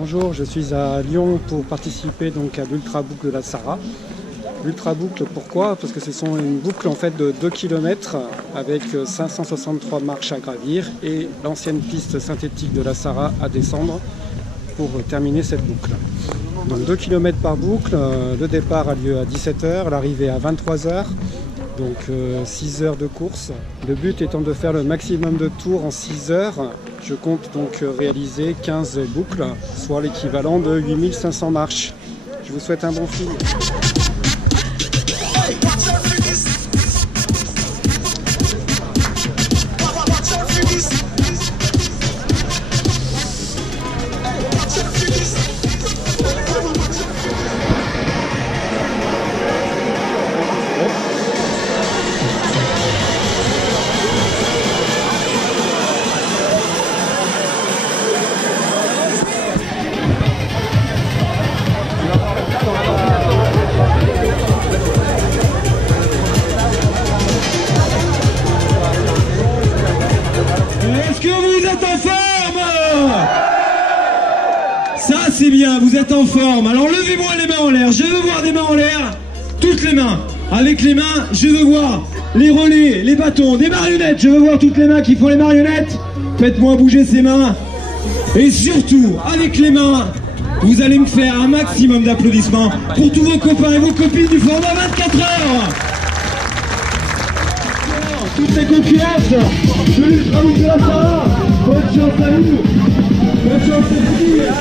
Bonjour, je suis à Lyon pour participer donc à l'Ultra Boucle de la Sarraz. L'Ultra Boucle, pourquoi? Parce que ce sont une boucle en fait de 2 km avec 563 marches à gravir et l'ancienne piste synthétique de la Sarraz à descendre pour terminer cette boucle. Donc 2 km par boucle, le départ a lieu à 17 h, l'arrivée à 23 h, donc 6 heures de course. Le but étant de faire le maximum de tours en 6 heures. Je compte donc réaliser 15 boucles, soit l'équivalent de 8500 marches. Je vous souhaite un bon film. Est-ce que vous êtes en forme? Ça c'est bien, vous êtes en forme. Alors levez-moi les mains en l'air, je veux voir des mains en l'air. Toutes les mains. Avec les mains, je veux voir les relais, les bâtons, des marionnettes. Je veux voir toutes les mains qui font les marionnettes. Faites-moi bouger ces mains. Et surtout, avec les mains, vous allez me faire un maximum d'applaudissements pour tous vos copains et vos copines du format 24 heures. Toutes les concurrences de l'Ultra Boucle de la Sarraz. Bonne chance à vous. Bonne chance à vous.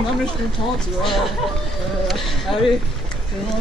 Non mais je comprends, tu vois. Allez, c'est bon.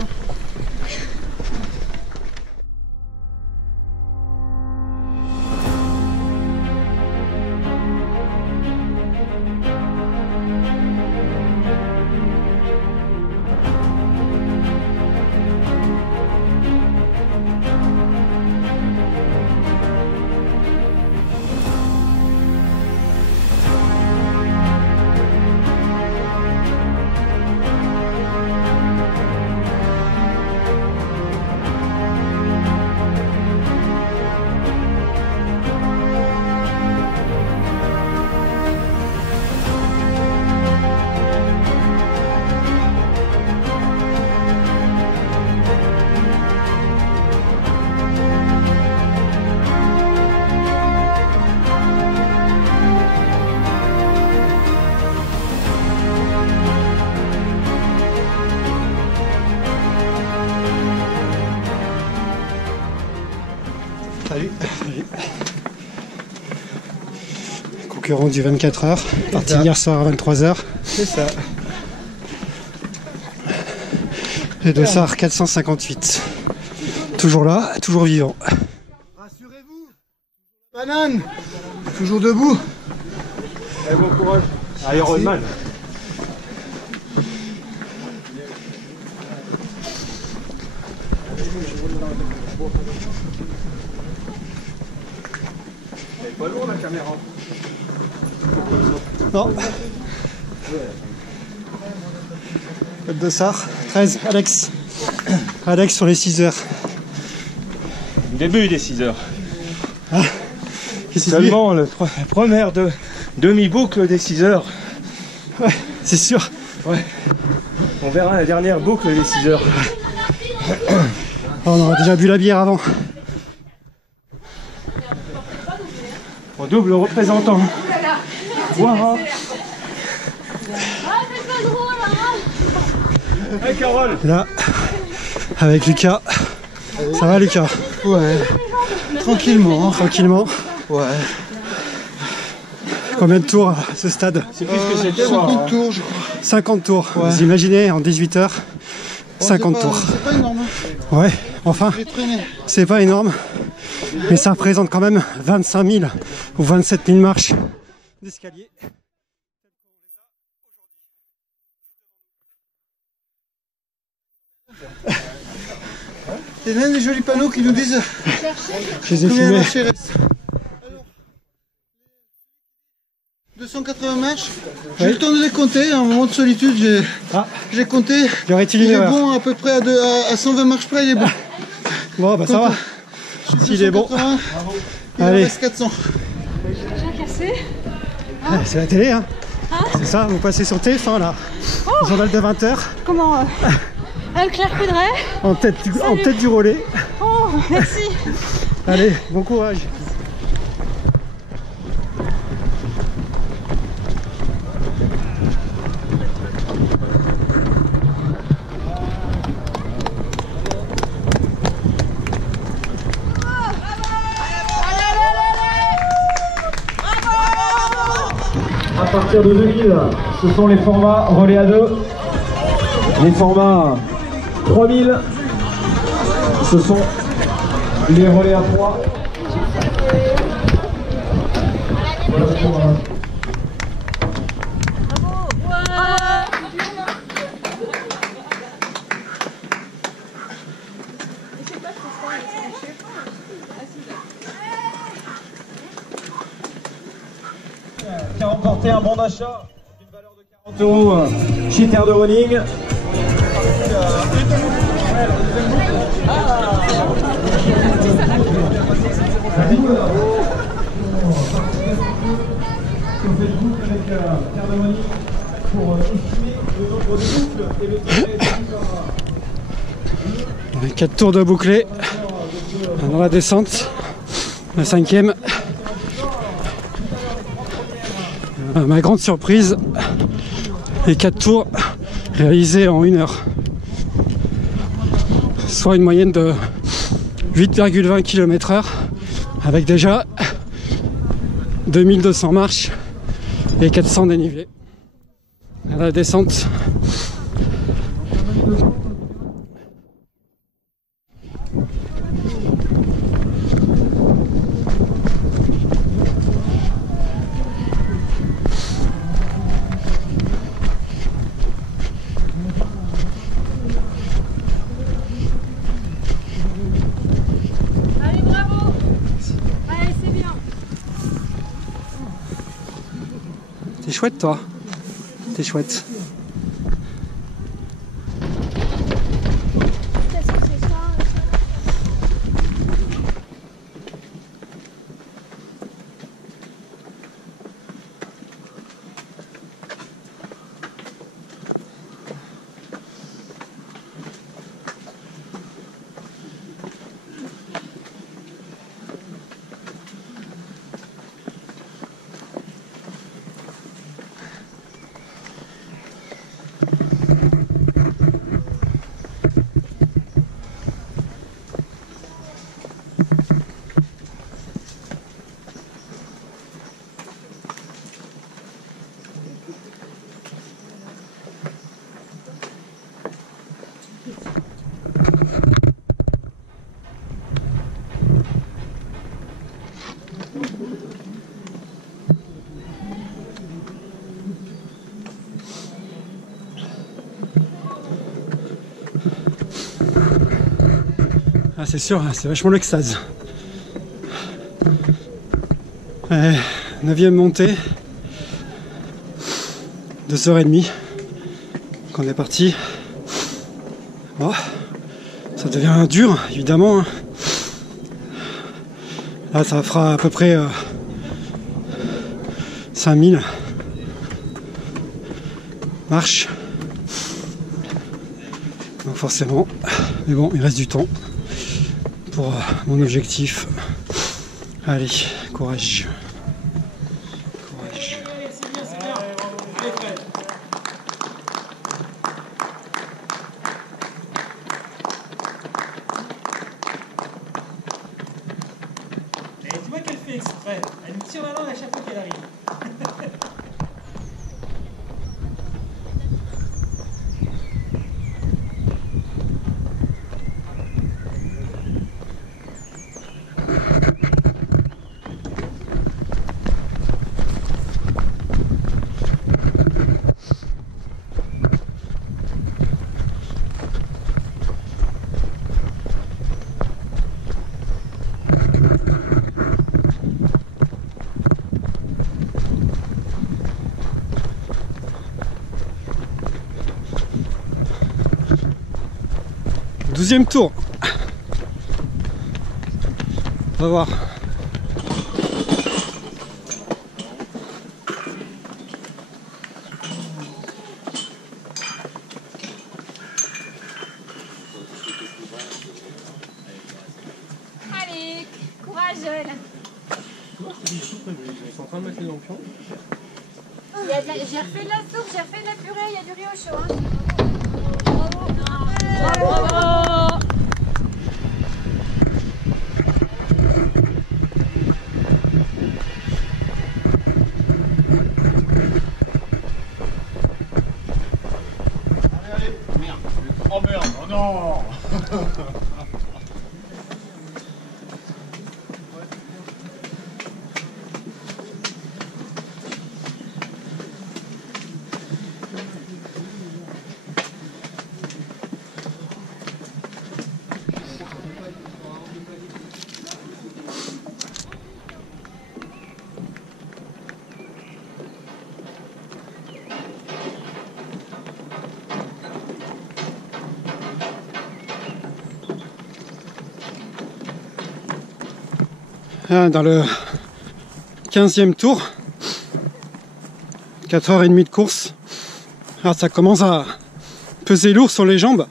Salut. Concurrent du 24 h, parti hier soir à 23 h. C'est ça. Le dossard 458. Toujours là, toujours vivant. Rassurez-vous, banane, toujours debout. Allez, bon courage. Iron Man. Elle est pas lourde la caméra. Non. Le dossard 13, Alex. Alex sur les 6 heures. Début des 6 heures. Ah, qu'est-ce que Seulement la première demi-boucle des 6 heures. Ouais, c'est sûr. Ouais. On verra la dernière boucle les 6 heures. Oh, on aurait déjà bu la bière avant. En double représentant. Wow. Hey Carole. Là, avec Lucas. Ça va Lucas? Ouais. Tranquillement. Tranquillement. Ouais. Combien de tours à ce stade? C'est plus ce que c'était. 50 tours, je crois. 50 tours. Ouais. Vous imaginez en 18 heures, 50 tours. C'est pas énorme. Ouais, enfin, J'ai traîné. c'est pas énorme, mais ça représente quand même 25 000 ou 27 000 marches d'escalier. Il y a des jolis panneaux qui nous disent Je les ai combien de filmés. marches il reste. Alors, 280 marches. J'ai eu le temps de les compter. À un moment de solitude, j'ai compté. Y aurait-il une Il est erreur? bon à peu près à 120 marches près, il est bon. Bon, bah ça va. S'il est bon. 280, il en Allez. reste 400. Ah, c'est la télé, hein. C'est ça, vous passez sur TF1 là. Journal de 20h, Comment Claire Coudray. en tête du relais. Oh, merci. Allez, bon courage. À partir de 2000, ce sont les formats relais à 2. Les formats 3000, ce sont les relais à 3. Voilà pour, qui a remporté un bon d'achat d'une valeur de 40 € chez Terre de Running. Pour estimer le nombre de boucles et le temps. 4 tours de bouclé dans la descente, la 5e. Ma grande surprise, les 4 tours réalisés en 1 heure, soit une moyenne de 8,20 km/h avec déjà 2200 marches et 400 dénivelés. À la descente, Allez, bravo. Allez, c'est bien. t'es chouette toi, t'es chouette. Ah, c'est sûr, c'est vachement l'extase. 9e montée, 2h30 qu'on est parti. Bon, ça devient dur, évidemment. Là, ça fera à peu près 5000 marches. Donc forcément, mais bon, il reste du temps pour mon objectif. Allez, courage. Courage. Et tu vois qu'elle fait exprès. Elle me tire la langue à chaque fois qu'elle arrive. Douzième tour. On va voir. Allez, courage Joël. Ils sont en train de mettre les lampions. J'ai refait de la soupe, j'ai refait de la purée, il y a du riz au chaud. Hein. Bravo. Bravo. Oh merde, oh non. Dans le 15e tour, 4h30 de course. Alors ça commence à peser lourd sur les jambes.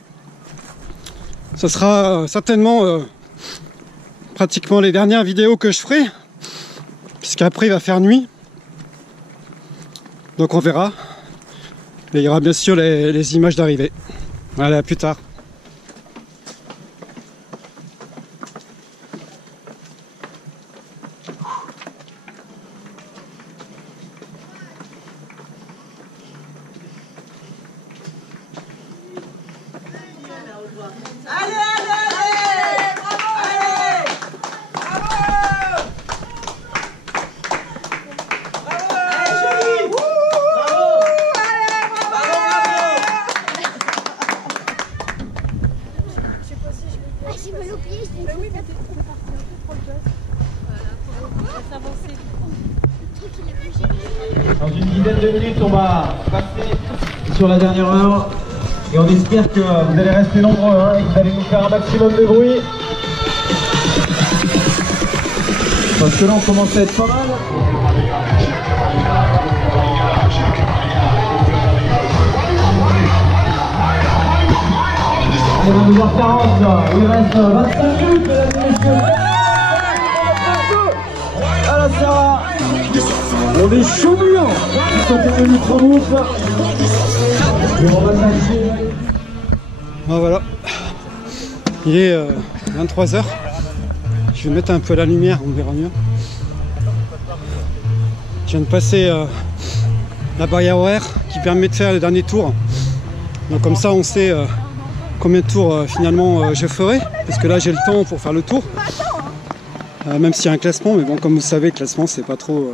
Ce sera certainement pratiquement les dernières vidéos que je ferai, puisqu'après il va faire nuit. Donc on verra. Mais il y aura bien sûr les images d'arrivée. Allez, à plus tard. Dans une dizaine de minutes, on va passer sur la dernière heure et on espère que vous allez rester nombreux et que vous allez nous faire un maximum de bruit. Parce que là, on commence à être pas mal. Allez, 22h40, il reste 25 minutes, mesdames et messieurs. Alors ça va. On est chaud bouillant. Le micro boucle. Et on va s'afficher. Ah, voilà. Il est 23h. Je vais mettre un peu la lumière, on verra mieux. Je viens de passer la barrière horaire qui permet de faire le dernier tour. Donc comme ça on sait combien de tours finalement je ferai. Parce que là j'ai le temps pour faire le tour. Même s'il y a un classement, mais bon comme vous savez le classement c'est pas trop...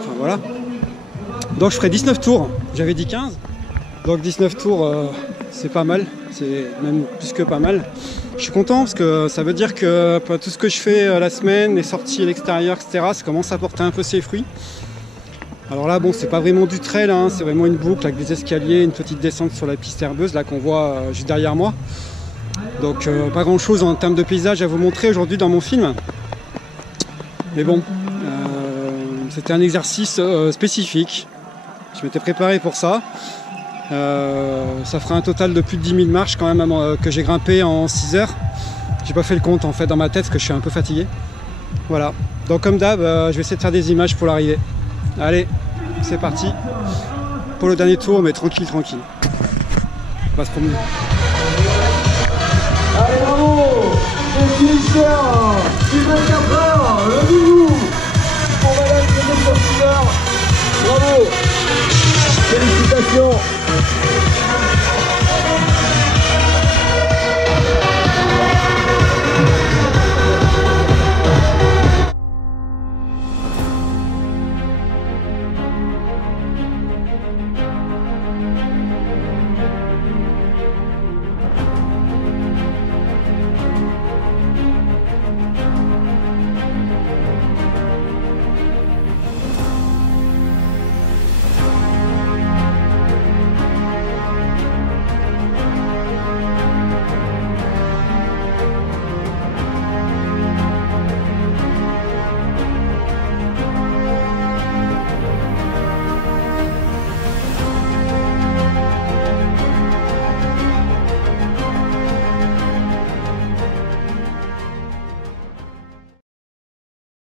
Enfin voilà. Donc je ferai 19 tours, j'avais dit 15. Donc 19 tours c'est pas mal, c'est même plus que pas mal. Je suis content parce que ça veut dire que tout ce que je fais la semaine, les sorties à l'extérieur, etc., ça commence à porter un peu ses fruits. Alors là, bon, c'est pas vraiment du trail, hein, c'est vraiment une boucle avec des escaliers, une petite descente sur la piste herbeuse, là qu'on voit juste derrière moi. Donc pas grand chose en termes de paysage à vous montrer aujourd'hui dans mon film. Mais bon, c'était un exercice spécifique. Je m'étais préparé pour ça. Ça fera un total de plus de 10 000 marches quand même que j'ai grimpé en 6 heures. J'ai pas fait le compte en fait dans ma tête parce que je suis un peu fatigué. Voilà, donc comme d'hab, je vais essayer de faire des images pour l'arrivée. Allez, c'est parti pour le dernier tour, mais tranquille, tranquille. On va se promener. Allez, bravo! Les finisseurs du 24 heures, le doudou! On va mettre les deux sorteurs. Bravo! Félicitations!